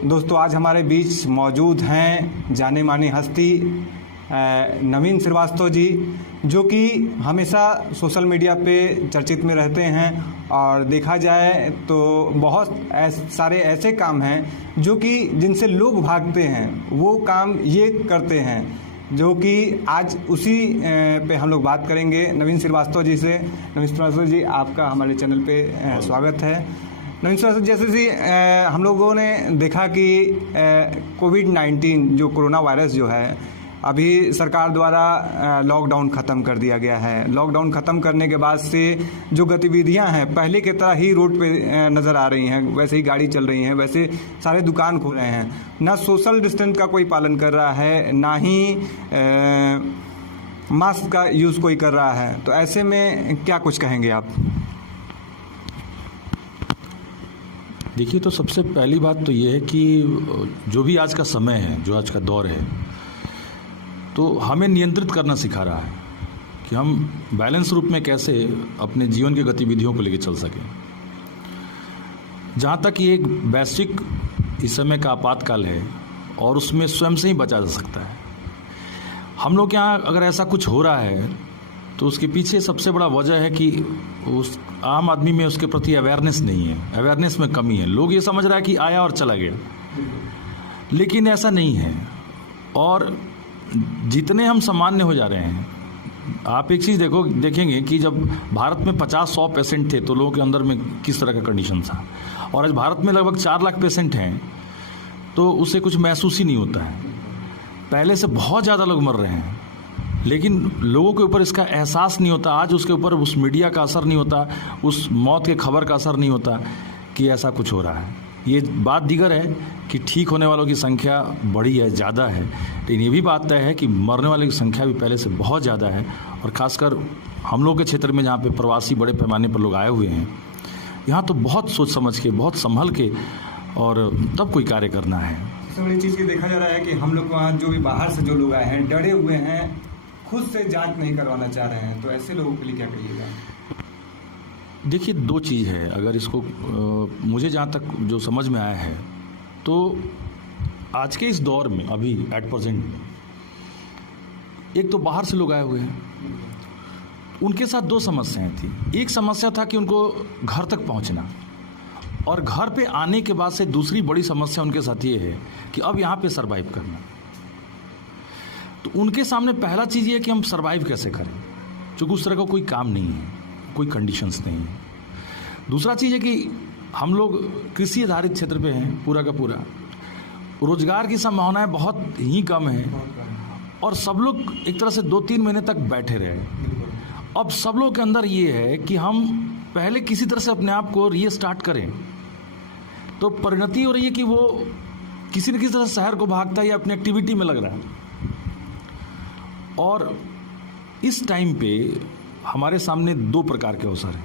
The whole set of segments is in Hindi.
दोस्तों आज हमारे बीच मौजूद हैं जाने मानी हस्ती नवीन श्रीवास्तव जी, जो कि हमेशा सोशल मीडिया पे चर्चित में रहते हैं और देखा जाए तो बहुत सारे ऐसे काम हैं जो कि जिनसे लोग भागते हैं, वो काम ये करते हैं, जो कि आज उसी पे हम लोग बात करेंगे नवीन श्रीवास्तव जी से। नवीन श्रीवास्तव जी, आपका हमारे चैनल पे स्वागत है। नवीन श्रीवास्तव, जैसे हम लोगों ने देखा कि कोविड-19 जो कोरोना वायरस जो है, अभी सरकार द्वारा लॉकडाउन ख़त्म कर दिया गया है। लॉकडाउन ख़त्म करने के बाद से जो गतिविधियां हैं पहले की तरह ही रोड पे नज़र आ रही हैं, वैसे ही गाड़ी चल रही हैं, वैसे सारे दुकान खुल रहे हैं। ना सोशल डिस्टेंस का कोई पालन कर रहा है, ना ही मास्क का यूज़ कोई कर रहा है। तो ऐसे में क्या कुछ कहेंगे आप? देखिए, तो सबसे पहली बात तो ये है कि जो भी आज का समय है, जो आज का दौर है, तो हमें नियंत्रित करना सिखा रहा है कि हम बैलेंस रूप में कैसे अपने जीवन की गतिविधियों को लेकर चल सकें। जहाँ तक ये एक वैश्विक इस समय का आपातकाल है और उसमें स्वयं से ही बचा जा सकता है। हम लोग यहाँ अगर ऐसा कुछ हो रहा है तो उसके पीछे सबसे बड़ा वजह है कि उस आम आदमी में उसके प्रति अवेयरनेस नहीं है, अवेयरनेस में कमी है। लोग ये समझ रहा है कि आया और चला गया, लेकिन ऐसा नहीं है। और जितने हम सामान्य हो जा रहे हैं, आप एक चीज़ देखेंगे कि जब भारत में 50-100 पेशेंट थे तो लोगों के अंदर में किस तरह का कंडीशन था, और आज भारत में लगभग 4 लाख पेशेंट हैं तो उसे कुछ महसूस ही नहीं होता है। पहले से बहुत ज़्यादा लोग मर रहे हैं, लेकिन लोगों के ऊपर इसका एहसास नहीं होता। आज उसके ऊपर उस मीडिया का असर नहीं होता, उस मौत के खबर का असर नहीं होता कि ऐसा कुछ हो रहा है। ये बात दीगर है कि ठीक होने वालों की संख्या बड़ी है, ज़्यादा है, लेकिन ये भी बात तय है कि मरने वालों की संख्या भी पहले से बहुत ज़्यादा है। और ख़ासकर हम लोग के क्षेत्र में जहाँ पे प्रवासी बड़े पैमाने पर लोग आए हुए हैं, यहाँ तो बहुत सोच समझ के, बहुत संभल के और तब कोई कार्य करना है। सबसे बड़ी चीज़ ये देखा जा रहा है कि हम लोग वहाँ जो भी बाहर से जो लोग आए हैं डरे हुए हैं, खुद से जांच नहीं करवाना चाह रहे हैं, तो ऐसे लोगों के लिए क्या कहिएगा? देखिए, 2 चीज़ है। अगर इसको मुझे जहाँ तक जो समझ में आया है, तो आज के इस दौर में अभी एट प्रेजेंट एक तो बाहर से लोग आए हुए हैं, उनके साथ 2 समस्याएं थी। एक समस्या था कि उनको घर तक पहुंचना, और घर पे आने के बाद से दूसरी बड़ी समस्या उनके साथ ये है कि अब यहाँ पे सरवाइव करना। तो उनके सामने पहला चीज़ ये है कि हम सरवाइव कैसे करें, क्योंकि उस तरह का कोई काम नहीं है, कोई कंडीशंस नहीं है। दूसरा चीज़ है कि हम लोग कृषि आधारित क्षेत्र पे हैं, पूरा का पूरा रोजगार की संभावनाएं बहुत ही कम है, और सब लोग एक तरह से 2-3 महीने तक बैठे रहे। अब सब लोग के अंदर ये है कि हम पहले किसी तरह से अपने आप को रीस्टार्ट करें। तो परिणति हो रही है कि वो किसी न किसी तरह शहर को भागता है या अपनी एक्टिविटी में लग रहा है। और इस टाइम पे हमारे सामने 2 प्रकार के अवसर हैं।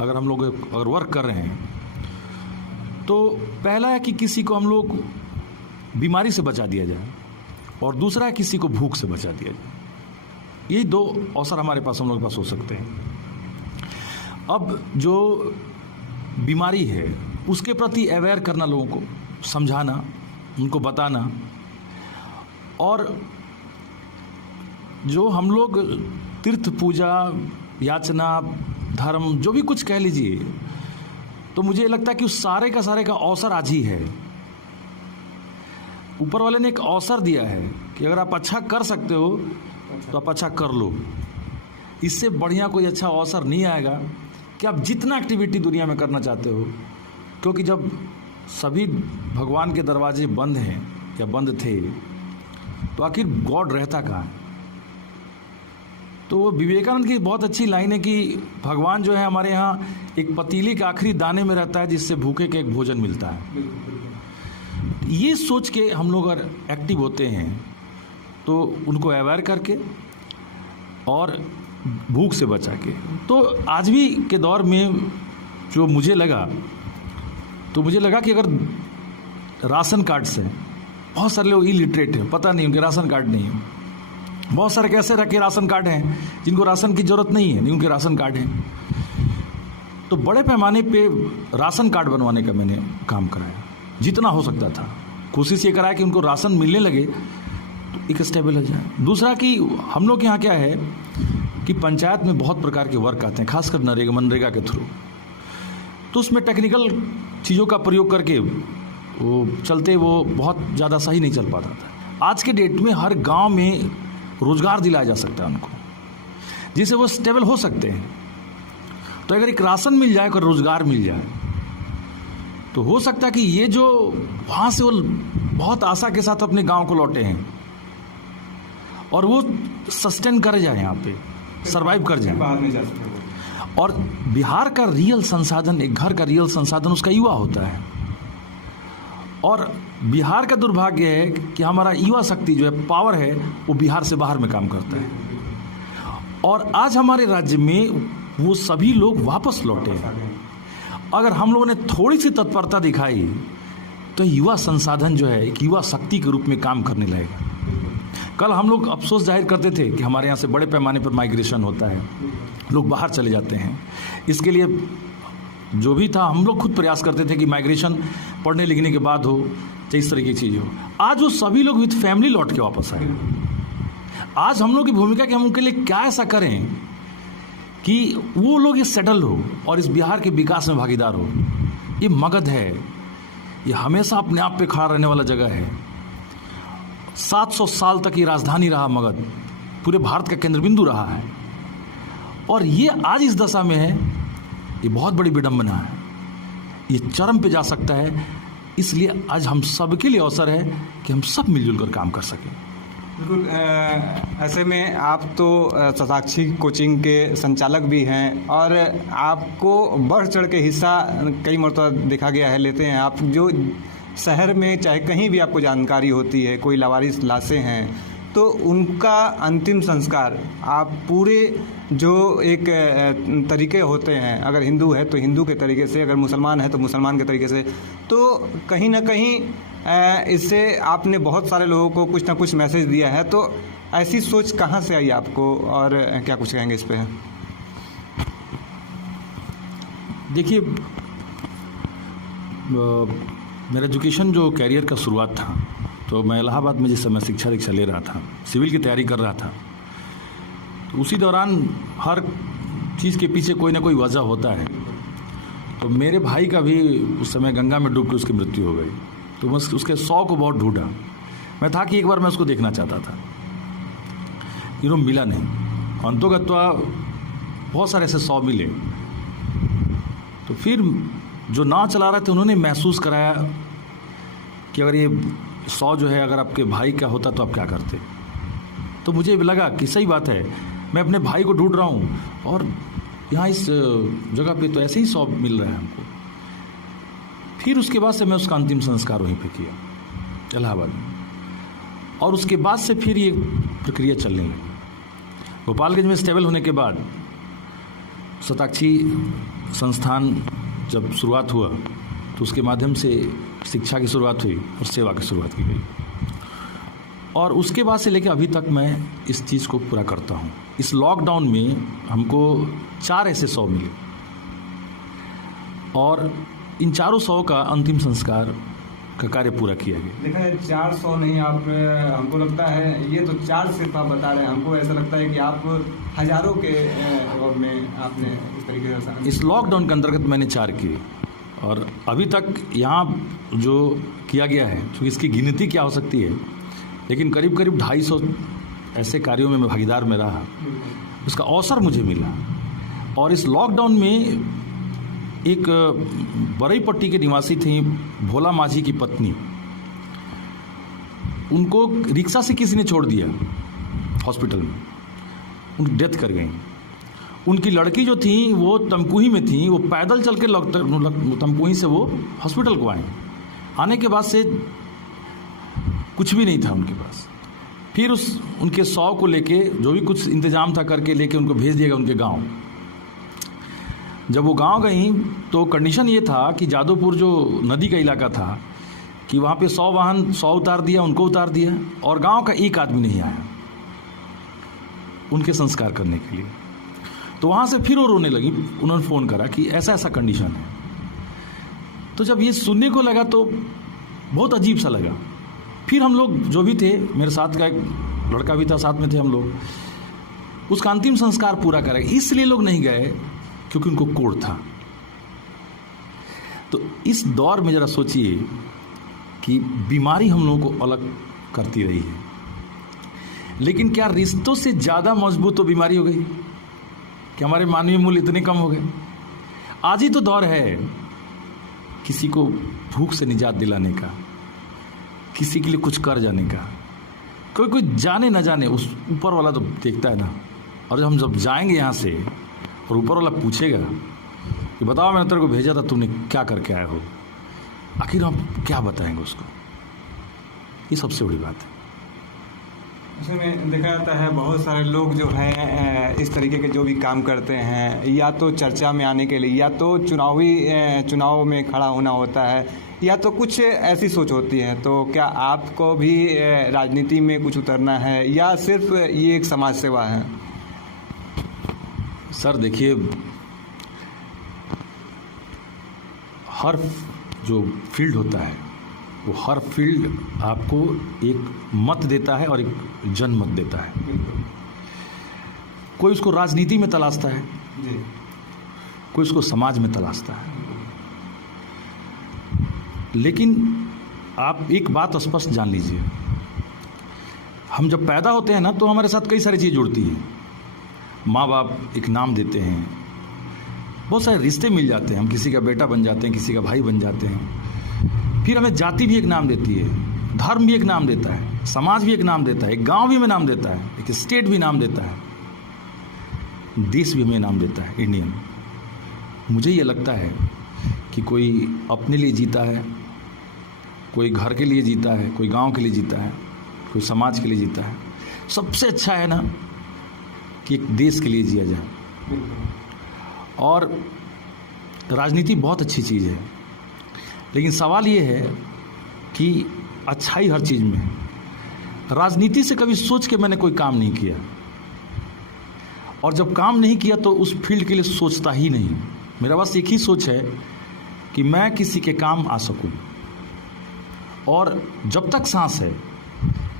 अगर हम लोग वर्क कर रहे हैं तो पहला है कि किसी को हम लोग बीमारी से बचा दिया जाए, और दूसरा है किसी को भूख से बचा दिया जाए। यही 2 अवसर हमारे पास, हम लोग के पास हो सकते हैं। अब जो बीमारी है उसके प्रति अवेयर करना, लोगों को समझाना, उनको बताना, और जो हम लोग तीर्थ पूजा, याचना, धर्म, जो भी कुछ कह लीजिए, तो मुझे लगता है कि उस सारे का अवसर आज ही है। ऊपर वाले ने एक अवसर दिया है कि अगर आप अच्छा कर सकते हो तो आप अच्छा कर लो। इससे बढ़िया कोई अच्छा अवसर नहीं आएगा कि आप जितना एक्टिविटी दुनिया में करना चाहते हो, क्योंकि जब सभी भगवान के दरवाजे बंद हैं या बंद थे तो आखिर गॉड रहता कहाँ है? तो वो विवेकानंद की बहुत अच्छी लाइन है कि भगवान जो है हमारे यहाँ एक पतीले के आखिरी दाने में रहता है, जिससे भूखे के एक भोजन मिलता है। ये सोच के हम लोग अगर एक्टिव होते हैं तो उनको अवेयर करके और भूख से बचा के, तो आज भी के दौर में जो मुझे लगा कि अगर राशन कार्ड से बहुत सारे लोग इलिटरेट हैं, पता नहीं उनके राशन कार्ड नहीं है। बहुत सारे कैसे रखे राशन कार्ड हैं जिनको राशन की जरूरत नहीं है, नहीं उनके राशन कार्ड हैं। तो बड़े पैमाने पे राशन कार्ड बनवाने का मैंने काम कराया। जितना हो सकता था। कोशिश ये करा कि उनको राशन मिलने लगे तो एक स्टेबल हो जाए। दूसरा कि हम लोग के यहाँ क्या है कि पंचायत में बहुत प्रकार के वर्क आते हैं, खासकर मनरेगा के थ्रू, तो उसमें टेक्निकल चीज़ों का प्रयोग करके वो चलते वो बहुत ज़्यादा सही नहीं चल पाता था। आज के डेट में हर गांव में रोज़गार दिलाया जा सकता है उनको, जिससे वो स्टेबल हो सकते हैं। तो अगर एक राशन मिल जाए, अगर रोज़गार मिल जाए, तो हो सकता है कि ये जो वहाँ से वो बहुत आशा के साथ अपने गांव को लौटे हैं और वो सस्टेन कर जाए, यहाँ पे सरवाइव कर जाए, बाहर नहीं जा सकते। और बिहार का रियल संसाधन, एक घर का रियल संसाधन उसका युवा होता है। और बिहार का दुर्भाग्य है कि हमारा युवा शक्ति जो है, पावर है, वो बिहार से बाहर में काम करता है। और आज हमारे राज्य में वो सभी लोग वापस लौटे हैं। अगर हम लोगों ने थोड़ी सी तत्परता दिखाई तो युवा संसाधन जो है एक युवा शक्ति के रूप में काम करने लगेगा। कल हम लोग अफसोस जाहिर करते थे कि हमारे यहाँ से बड़े पैमाने पर माइग्रेशन होता है, लोग बाहर चले जाते हैं। इसके लिए जो भी था हम लोग खुद प्रयास करते थे कि माइग्रेशन पढ़ने लिखने के बाद हो, चाहे इस तरह की चीज़ हो। आज वो सभी लोग विद फैमिली लौट के वापस आए। आज हम लोग की भूमिका कि हम उनके लिए क्या ऐसा करें कि वो लोग ये सेटल हो और इस बिहार के विकास में भागीदार हो। ये मगध है, ये हमेशा अपने आप पे खड़ा रहने वाला जगह है। 700 साल तक ये राजधानी रहा मगध, पूरे भारत का केंद्र बिंदु रहा है। और ये आज इस दशा में है, ये बहुत बड़ी विडंबना है। ये चरम पे जा सकता है। इसलिए आज हम सब के लिए अवसर है कि हम सब मिलजुल कर काम कर सकें। बिल्कुल। ऐसे में आप तो शताक्षी कोचिंग के संचालक भी हैं और आपको बढ़ चढ़ के हिस्सा कई मरतबा देखा गया है लेते हैं आप। जो शहर में चाहे कहीं भी आपको जानकारी होती है, कोई लावारिस लाशें हैं, तो उनका अंतिम संस्कार आप पूरे जो एक तरीके होते हैं, अगर हिंदू है तो हिंदू के तरीके से, अगर मुसलमान है तो मुसलमान के तरीके से, तो कहीं ना कहीं इससे आपने बहुत सारे लोगों को कुछ ना कुछ मैसेज दिया है। तो ऐसी सोच कहाँ से आई आपको और क्या कुछ कहेंगे इस पे? देखिए, मेरा एजुकेशन जो कैरियर का शुरुआत था, तो मैं इलाहाबाद में जिस समय शिक्षा दीक्षा ले रहा था, सिविल की तैयारी कर रहा था, तो उसी दौरान हर चीज़ के पीछे कोई ना कोई वजह होता है। तो मेरे भाई का भी उस समय गंगा में डूब के उसकी मृत्यु हो गई। तो मैं उसके 100 को बहुत ढूंढा। मैं था कि एक बार मैं उसको देखना चाहता था, मिला नहीं। अंतोगत्वा बहुत सारे ऐसे 100 मिले। तो फिर जो नाव चला रहे थे उन्होंने महसूस कराया कि अगर ये 100 जो है अगर आपके भाई का होता तो आप क्या करते। तो मुझे लगा कि सही बात है, मैं अपने भाई को ढूंढ रहा हूँ और यहाँ इस जगह पे तो ऐसे ही 100 मिल रहा है हमको। फिर उसके बाद से मैं उसका अंतिम संस्कार वहीं पे किया, इलाहाबाद में। और उसके बाद से फिर ये प्रक्रिया चलने लगी। गोपालगंज में स्टेबल होने के बाद शताक्षी संस्थान जब शुरुआत हुआ तो उसके माध्यम से शिक्षा की शुरुआत हुई और सेवा की शुरुआत की गई। और उसके बाद से लेकर अभी तक मैं इस चीज़ को पूरा करता हूँ। इस लॉकडाउन में हमको 4 ऐसे 100 मिले और इन 400 का अंतिम संस्कार का कार्य पूरा किया गया। देखा है 400 नहीं, आप हमको लगता है ये तो 4 सिर्फ आप बता रहे हैं, हमको ऐसा लगता है कि आप हजारों के में आपने इस तरीके से। इस लॉकडाउन के अंतर्गत मैंने 4 किए और अभी तक यहाँ जो किया गया है, क्योंकि इसकी गिनती क्या हो सकती है, लेकिन करीब करीब 250 ऐसे कार्यों में मैं भागीदार में रहा। उसका अवसर मुझे मिला। और इस लॉकडाउन में एक बरईपट्टी के निवासी थी भोला माझी की पत्नी, उनको रिक्शा से किसी ने छोड़ दिया हॉस्पिटल में, उनकी डेथ कर गई। उनकी लड़की जो थी वो तमकुही में थी, वो पैदल चल के तमकुही से वो हॉस्पिटल को आए। आने के बाद से कुछ भी नहीं था उनके पास। फिर उनके 100 को लेके जो भी कुछ इंतजाम था करके लेके उनको भेज दिया गया उनके गांव। जब वो गांव गई तो कंडीशन ये था कि जादवपुर जो नदी का इलाका था कि वहाँ पे 100 वाहन 100 उतार दिया, उनको उतार दिया और गांव का एक आदमी नहीं आया उनके संस्कार करने के लिए। तो वहाँ से फिर वो रोने लगी। उन्होंने फ़ोन करा कि ऐसा ऐसा कंडीशन है। तो जब ये सुनने को लगा तो बहुत अजीब सा लगा। फिर हम लोग जो भी थे, मेरे साथ का एक लड़का भी था, साथ में थे हम लोग, उसका अंतिम संस्कार पूरा करेंगे, इसलिए लोग नहीं गए क्योंकि उनको कोढ़ था। तो इस दौर में ज़रा सोचिए कि बीमारी हम लोगों को अलग करती रही है, लेकिन क्या रिश्तों से ज़्यादा मजबूत तो बीमारी हो गई कि हमारे मानवीय मूल्य इतने कम हो गए? आज ही तो दौर है किसी को भूख से निजात दिलाने का, किसी के लिए कुछ कर जाने का। कोई जाने न जाने, उस ऊपर वाला तो देखता है ना। और जब हम जाएंगे यहाँ से और ऊपर वाला पूछेगा कि बताओ मैंने तेरे को भेजा था, तुमने क्या करके आए हो, आखिर हम क्या बताएंगे उसको? ये सबसे बड़ी बात है। इसमें देखा जाता है बहुत सारे लोग जो हैं इस तरीके के जो भी काम करते हैं, या तो चर्चा में आने के लिए, या तो चुनाव में खड़ा होना होता है, या तो कुछ ऐसी सोच होती है। तो क्या आपको भी राजनीति में कुछ उतरना है या सिर्फ ये एक समाज सेवा है? सर देखिए, हर जो फील्ड होता है वो हर फील्ड आपको एक मत देता है और एक जनमत देता है। कोई उसको राजनीति में तलाशता है जी, कोई उसको समाज में तलाशता है। लेकिन आप एक बात स्पष्ट जान लीजिए, हम जब पैदा होते हैं ना तो हमारे साथ कई सारी चीज़ जुड़ती हैं। माँ बाप एक नाम देते हैं, बहुत सारे रिश्ते मिल जाते हैं, हम किसी का बेटा बन जाते हैं, किसी का भाई बन जाते हैं। फिर हमें जाति भी एक नाम देती है, धर्म भी एक नाम देता है, समाज भी एक नाम देता है, एक गांव भी हमें नाम देता है, एक स्टेट भी नाम देता है, देश भी हमें नाम देता है, इंडियन। मुझे ये लगता है कि कोई अपने लिए जीता है, कोई घर के लिए जीता है, कोई गांव के लिए जीता है, कोई समाज के लिए जीता है। सबसे अच्छा है ना कि एक देश के लिए जिया जाए। और राजनीति बहुत अच्छी चीज़ है, लेकिन सवाल ये है कि अच्छाई हर चीज़ में है। राजनीति से कभी सोच के मैंने कोई काम नहीं किया, और जब काम नहीं किया तो उस फील्ड के लिए सोचता ही नहीं। मेरा बस एक ही सोच है कि मैं किसी के काम आ सकूं, और जब तक सांस है,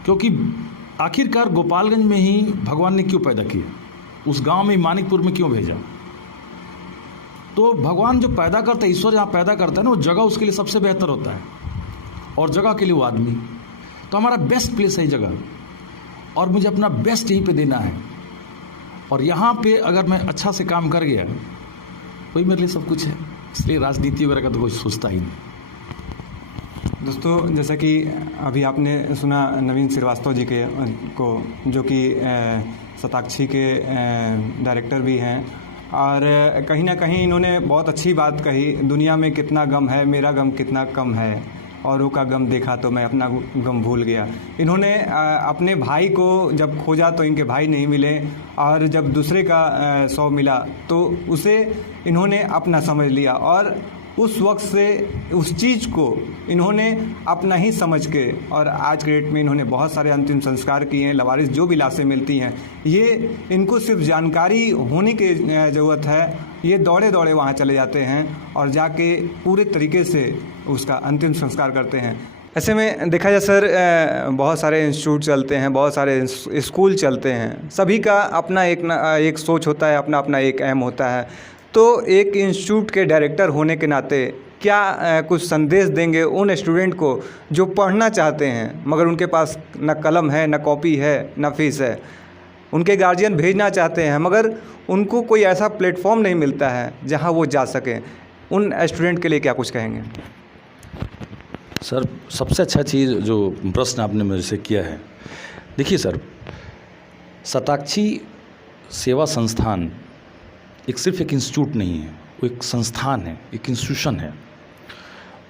क्योंकि आखिरकार गोपालगंज में ही भगवान ने क्यों पैदा किया, उस गांव में मानिकपुर में क्यों भेजा? तो भगवान जो पैदा करता है, ईश्वर जहाँ पैदा करता है ना, वो जगह उसके लिए सबसे बेहतर होता है, और जगह के लिए वो आदमी। तो हमारा बेस्ट प्लेस है ये जगह, और मुझे अपना बेस्ट यहीं पे देना है। और यहाँ पे अगर मैं अच्छा से काम कर गया, वही मेरे लिए सब कुछ है। इसलिए राजनीति वगैरह का तो कोई सोचता ही नहीं। दोस्तों, जैसा कि अभी आपने सुना नवीन श्रीवास्तव जी को, जो कि शताक्षी के डायरेक्टर भी हैं, और कहीं ना कहीं इन्होंने बहुत अच्छी बात कही, दुनिया में कितना गम है, मेरा गम कितना कम है, औरों का गम देखा तो मैं अपना गम भूल गया। इन्होंने अपने भाई को जब खोजा तो इनके भाई नहीं मिले, और जब दूसरे का शव मिला तो उसे इन्होंने अपना समझ लिया, और उस वक्त से उस चीज़ को इन्होंने अपना ही समझ के, और आज के डेट में इन्होंने बहुत सारे अंतिम संस्कार किए हैं। लवारिस जो भी लाशें मिलती हैं, ये इनको सिर्फ जानकारी होने की ज़रूरत है। ये दौड़े दौड़े वहाँ चले जाते हैं और जाके पूरे तरीके से उसका अंतिम संस्कार करते हैं। ऐसे में देखा जाए सर, बहुत सारे इंस्टीट्यूट चलते हैं, बहुत सारे स्कूल चलते हैं, सभी का अपना एक सोच होता है, अपना अपना एक एम होता है। तो एक इंस्टीट्यूट के डायरेक्टर होने के नाते क्या कुछ संदेश देंगे उन स्टूडेंट को जो पढ़ना चाहते हैं, मगर उनके पास न कलम है, न कॉपी है, न फीस है? उनके गार्जियन भेजना चाहते हैं, मगर उनको कोई ऐसा प्लेटफॉर्म नहीं मिलता है जहां वो जा सकें। उन स्टूडेंट के लिए क्या कुछ कहेंगे? सर, सबसे अच्छा चीज़ जो प्रश्न आपने मेरे से किया है, देखिए सर, शताक्षी सेवा संस्थान सिर्फ एक इंस्टीट्यूट नहीं है, वो एक संस्थान है, एक इंस्टीट्यूशन है।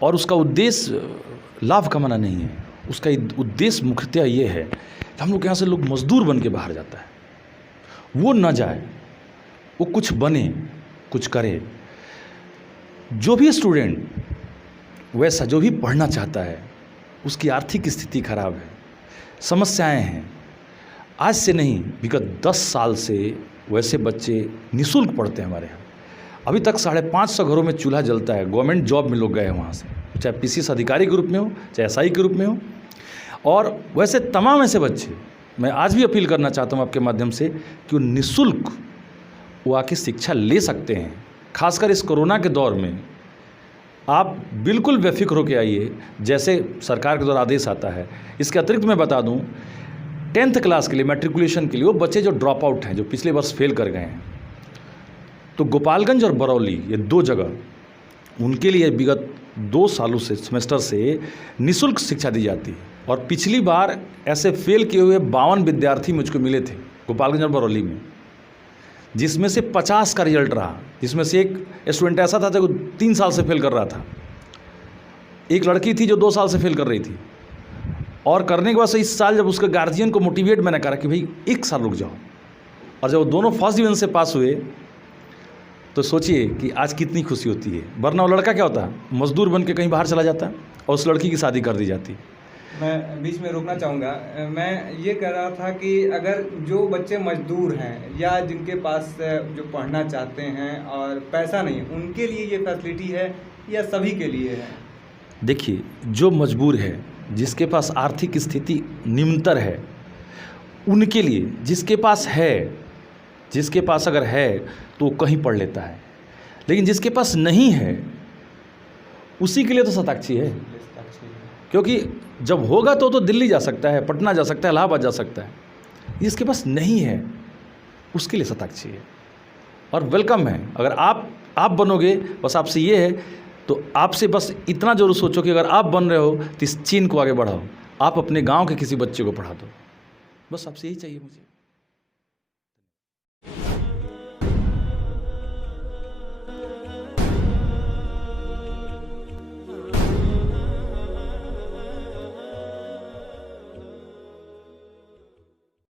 और उसका उद्देश्य लाभ कमाना नहीं है, उसका उद्देश्य मुख्यतः ये है कि हम लोग यहाँ से लोग मजदूर बन के बाहर जाता है, वो न जाए, वो कुछ बने, कुछ करे। जो भी स्टूडेंट वैसा, जो भी पढ़ना चाहता है, उसकी आर्थिक स्थिति खराब है, समस्याएं हैं, आज से नहीं विगत 10 साल से वैसे बच्चे निःशुल्क पढ़ते हैं हमारे यहाँ। अभी तक 550 घरों में चूल्हा जलता है, गवर्नमेंट जॉब में लोग गए हैं वहाँ से, चाहे पीसीएस अधिकारी के रूप में हो, चाहे एसआई के रूप में हो। और वैसे तमाम ऐसे बच्चे मैं आज भी अपील करना चाहता हूँ आपके माध्यम से कि वो निःशुल्क वो आके शिक्षा ले सकते हैं। खासकर इस कोरोना के दौर में आप बिल्कुल बेफिक्र होकर आइए, जैसे सरकार के द्वारा आदेश आता है। इसके अतिरिक्त मैं बता दूं 10th क्लास के लिए मैट्रिकुलेशन के लिए वो बच्चे जो ड्रॉप आउट हैं, जो पिछले वर्ष फेल कर गए हैं, तो गोपालगंज और बरौली ये 2 जगह उनके लिए विगत 2 सालों से सेमेस्टर से निःशुल्क शिक्षा दी जाती है। और पिछली बार ऐसे फेल किए हुए 52 विद्यार्थी मुझको मिले थे गोपालगंज और बरौली में, जिसमें से 50 का रिजल्ट रहा, जिसमें से एक स्टूडेंट ऐसा था जो 3 साल से फेल कर रहा था, एक लड़की थी जो 2 साल से फेल कर रही थी। और करने के बाद से इस साल जब उसके गार्जियन को मोटिवेट मैंने करा कि भाई 1 साल रुक जाओ, और जब वो दोनों फर्स्ट डिवीजन से पास हुए तो सोचिए कि आज कितनी खुशी होती है। वरना वो लड़का क्या होता, मजदूर बन के कहीं बाहर चला जाता और उस लड़की की शादी कर दी जाती। मैं बीच में रोकना चाहूँगा। मैं ये कह रहा था कि अगर जो बच्चे मजदूर हैं या जिनके पास जो पढ़ना चाहते हैं और पैसा नहीं, उनके लिए ये फैसिलिटी है या सभी के लिए है? देखिए, जो मजबूर है, जिसके पास आर्थिक स्थिति निम्नतर है, उनके लिए, जिसके पास अगर है तो वो कहीं पढ़ लेता है, लेकिन जिसके पास नहीं है उसी के लिए तो शताक्षी है। क्योंकि जब होगा तो दिल्ली जा सकता है, पटना जा सकता है, इलाहाबाद जा सकता है। जिसके पास नहीं है उसके लिए शताक्षी है और वेलकम है। अगर आप बनोगे, बस आपसे ये है, तो आपसे बस इतना जरूर सोचो कि अगर आप बन रहे हो तो इस चीन को आगे बढ़ाओ, आप अपने गांव के किसी बच्चे को पढ़ा दो। बस आपसे यही चाहिए मुझे।